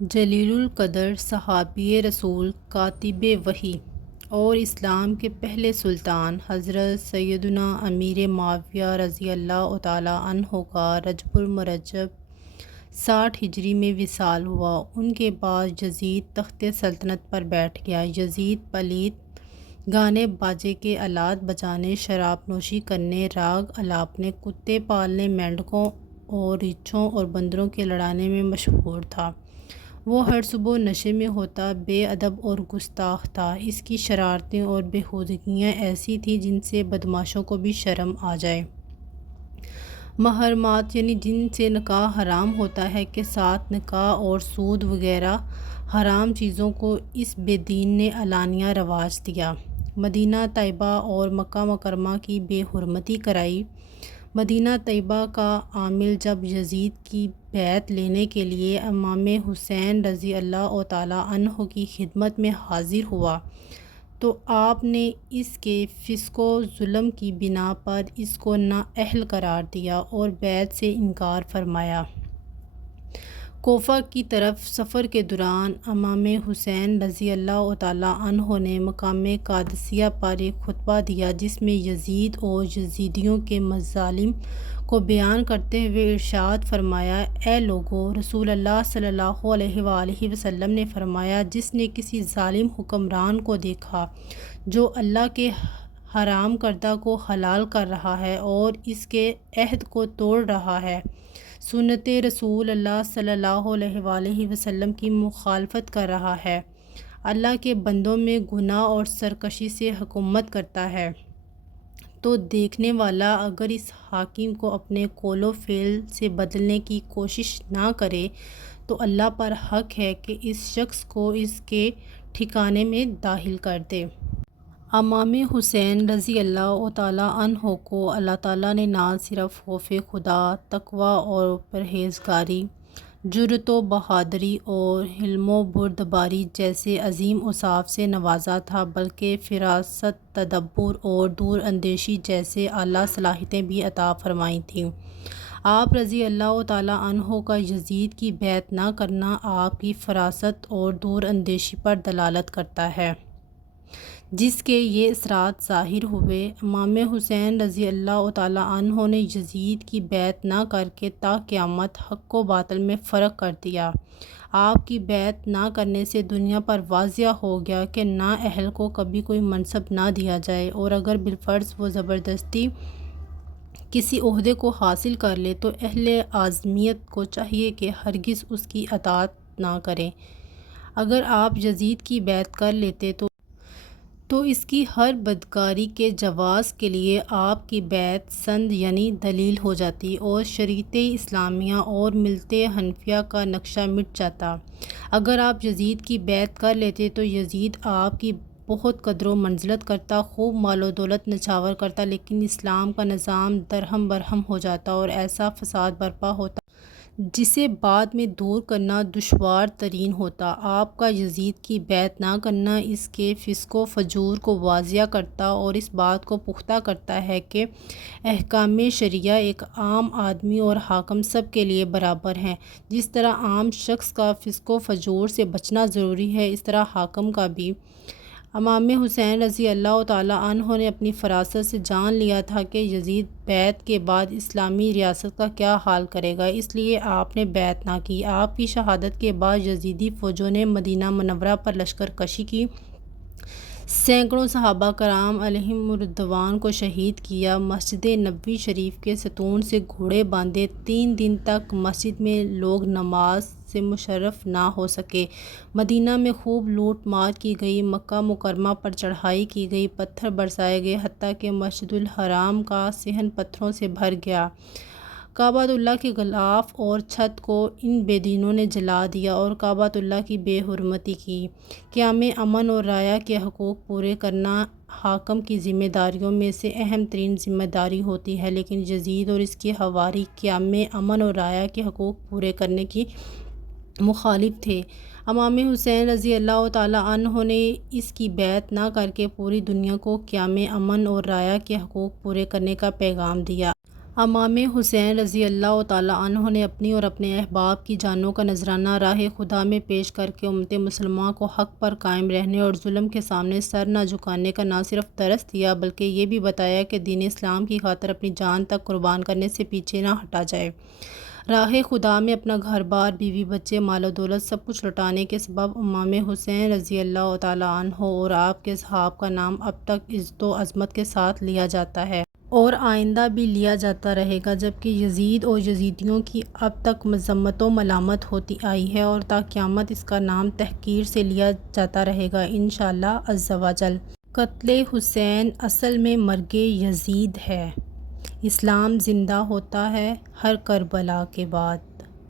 جلیل القدر صحابی رسول کاتب وحی اور اسلام کے پہلے سلطان حضرت سیدنا امیر معاویہ رضی اللہ تعالیٰ عنہ کا رجب المرجب 60 ہجری میں وصال ہوا۔ ان کے بعد یزید تخت سلطنت پر بیٹھ گیا۔ یزید پلیت گانے باجے کے آلات بجانے، شراب نوشی کرنے، راگ الاپنے، کتے پالنے، مینڈکوں اور ریچھوں اور بندروں کے لڑانے میں مشہور تھا۔ وہ ہر صبح نشے میں ہوتا، بے ادب اور گستاخ تھا۔ اس کی شرارتیں اور بیہودگیاں ایسی تھیں جن سے بدمعاشوں کو بھی شرم آ جائے۔ محرمات یعنی جن سے نکاح حرام ہوتا ہے کے ساتھ نکاح اور سود وغیرہ حرام چیزوں کو اس بے دین نے علانیہ رواج دیا۔ مدینہ طیبہ اور مکہ مکرمہ کی بے حرمتی کرائی۔ مدینہ طیبہ کا عامل جب یزید کی بیعت لینے کے لیے امام حسین رضی اللہ تعالیٰ عنہ کی خدمت میں حاضر ہوا تو آپ نے اس کے فسق و ظلم کی بنا پر اس کو نااہل قرار دیا اور بیعت سے انکار فرمایا۔ کوفہ کی طرف سفر کے دوران امام حسین رضی اللہ تعالیٰ عنہ نے مقام قادسیہ پر ایک خطبہ دیا جس میں یزید اور یزیدیوں کے مظالم کو بیان کرتے ہوئے ارشاد فرمایا، اے لوگو، رسول اللہ صلی اللہ علیہ وآلہ وسلم نے فرمایا، جس نے کسی ظالم حکمران کو دیکھا جو اللہ کے حرام کردہ کو حلال کر رہا ہے اور اس کے عہد کو توڑ رہا ہے، سنت رسول اللہ صلی اللہ علیہ وآلہ وسلم کی مخالفت کر رہا ہے، اللہ کے بندوں میں گناہ اور سرکشی سے حکومت کرتا ہے، تو دیکھنے والا اگر اس حاکم کو اپنے قول و فعل سے بدلنے کی کوشش نہ کرے تو اللہ پر حق ہے کہ اس شخص کو اس کے ٹھکانے میں داخل کر دے۔ امام حسین رضی اللہ تعالیٰ عنہ کو اللہ تعالیٰ نے نہ صرف خوف خدا، تقویٰ اور پرہیزگاری، جرأت و بہادری اور حلم و بردباری جیسے عظیم اوصاف سے نوازا تھا بلکہ فراست، تدبر اور دور اندیشی جیسے اعلیٰ صلاحیتیں بھی عطا فرمائی تھیں۔ آپ رضی اللہ تعالیٰ عنہ کا یزید کی بیعت نہ کرنا آپ کی فراست اور دور اندیشی پر دلالت کرتا ہے، جس کے یہ اثرات ظاہر ہوئے۔ امام حسین رضی اللہ تعالیٰ عنہ نے یزید کی بیعت نہ کر کے تا قیامت حق و باطل میں فرق کر دیا۔ آپ کی بیعت نہ کرنے سے دنیا پر واضح ہو گیا کہ نااہل کو کبھی کوئی منصب نہ دیا جائے، اور اگر بالفرض وہ زبردستی کسی عہدے کو حاصل کر لے تو اہل عزمیت کو چاہیے کہ ہرگز اس کی اطاعت نہ کریں۔ اگر آپ یزید کی بیعت کر لیتے تو اس کی ہر بدکاری کے جواز کے لیے آپ کی بیعت سند یعنی دلیل ہو جاتی اور شریعت اسلامیہ اور ملت حنفیہ کا نقشہ مٹ جاتا۔ اگر آپ یزید کی بیعت کر لیتے تو یزید آپ کی بہت قدر و منزلت کرتا، خوب مال و دولت نچھاور کرتا، لیکن اسلام کا نظام درہم برہم ہو جاتا اور ایسا فساد برپا ہوتا جسے بعد میں دور کرنا دشوار ترین ہوتا۔ آپ کا یزید کی بیعت نہ کرنا اس کے فسق و فجور کو واضح کرتا اور اس بات کو پختہ کرتا ہے کہ احکام شرعیہ ایک عام آدمی اور حاکم سب کے لیے برابر ہیں۔ جس طرح عام شخص کا فسق و فجور سے بچنا ضروری ہے، اس طرح حاکم کا بھی۔ امام حسین رضی اللہ تعالیٰ عنہ نے اپنی فراست سے جان لیا تھا کہ یزید بیعت کے بعد اسلامی ریاست کا کیا حال کرے گا، اس لیے آپ نے بیعت نہ کی۔ آپ کی شہادت کے بعد یزیدی فوجوں نے مدینہ منورہ پر لشکر کشی کی، سینکڑوں صحابہ کرام علیہم الرضوان کو شہید کیا، مسجد نبوی شریف کے ستون سے گھوڑے باندھے، 3 دن تک مسجد میں لوگ نماز سے مشرف نہ ہو سکے، مدینہ میں خوب لوٹ مار کی گئی، مکہ مکرمہ پر چڑھائی کی گئی، پتھر برسائے گئے، حتیٰ کہ مسجد الحرام کا صحن پتھروں سے بھر گیا، کعبۃ اللہ کے غلاف اور چھت کو ان بے دینوں نے جلا دیا اور کعبۃ اللہ کی بے حرمتی کی۔ قیام امن اور رعایا کے حقوق پورے کرنا حاکم کی ذمہ داریوں میں سے اہم ترین ذمہ داری ہوتی ہے، لیکن یزید اور اس کے حواری قیام امن اور رعایا کے حقوق پورے کرنے کی مخالف تھے۔ امام حسین رضی اللہ تعالیٰ عنہ نے اس کی بیعت نہ کر کے پوری دنیا کو قیام امن اور رعایا کے حقوق پورے کرنے کا پیغام دیا۔ امام حسین رضی اللہ تعالیٰ عنہ نے اپنی اور اپنے احباب کی جانوں کا نذرانہ راہ خدا میں پیش کر کے امت مسلمہ کو حق پر قائم رہنے اور ظلم کے سامنے سر نہ جھکانے کا نہ صرف درس دیا بلکہ یہ بھی بتایا کہ دین اسلام کی خاطر اپنی جان تک قربان کرنے سے پیچھے نہ ہٹا جائے۔ راہ خدا میں اپنا گھر بار، بیوی بچے، مال و دولت سب کچھ لوٹانے کے سبب امام حسین رضی اللہ تعالیٰ عنہ اور آپ کے اصحاب کا نام اب تک عزت و عظمت کے ساتھ لیا جاتا ہے اور آئندہ بھی لیا جاتا رہے گا، جبکہ یزید اور یزیدیوں کی اب تک مذمت و ملامت ہوتی آئی ہے اور تا قیامت اس کا نام تحقیر سے لیا جاتا رہے گا انشاءاللہ عز و جل۔ قتل حسین اصل میں مرگ یزید ہے۔ اسلام زندہ ہوتا ہے ہر کربلا کے بعد۔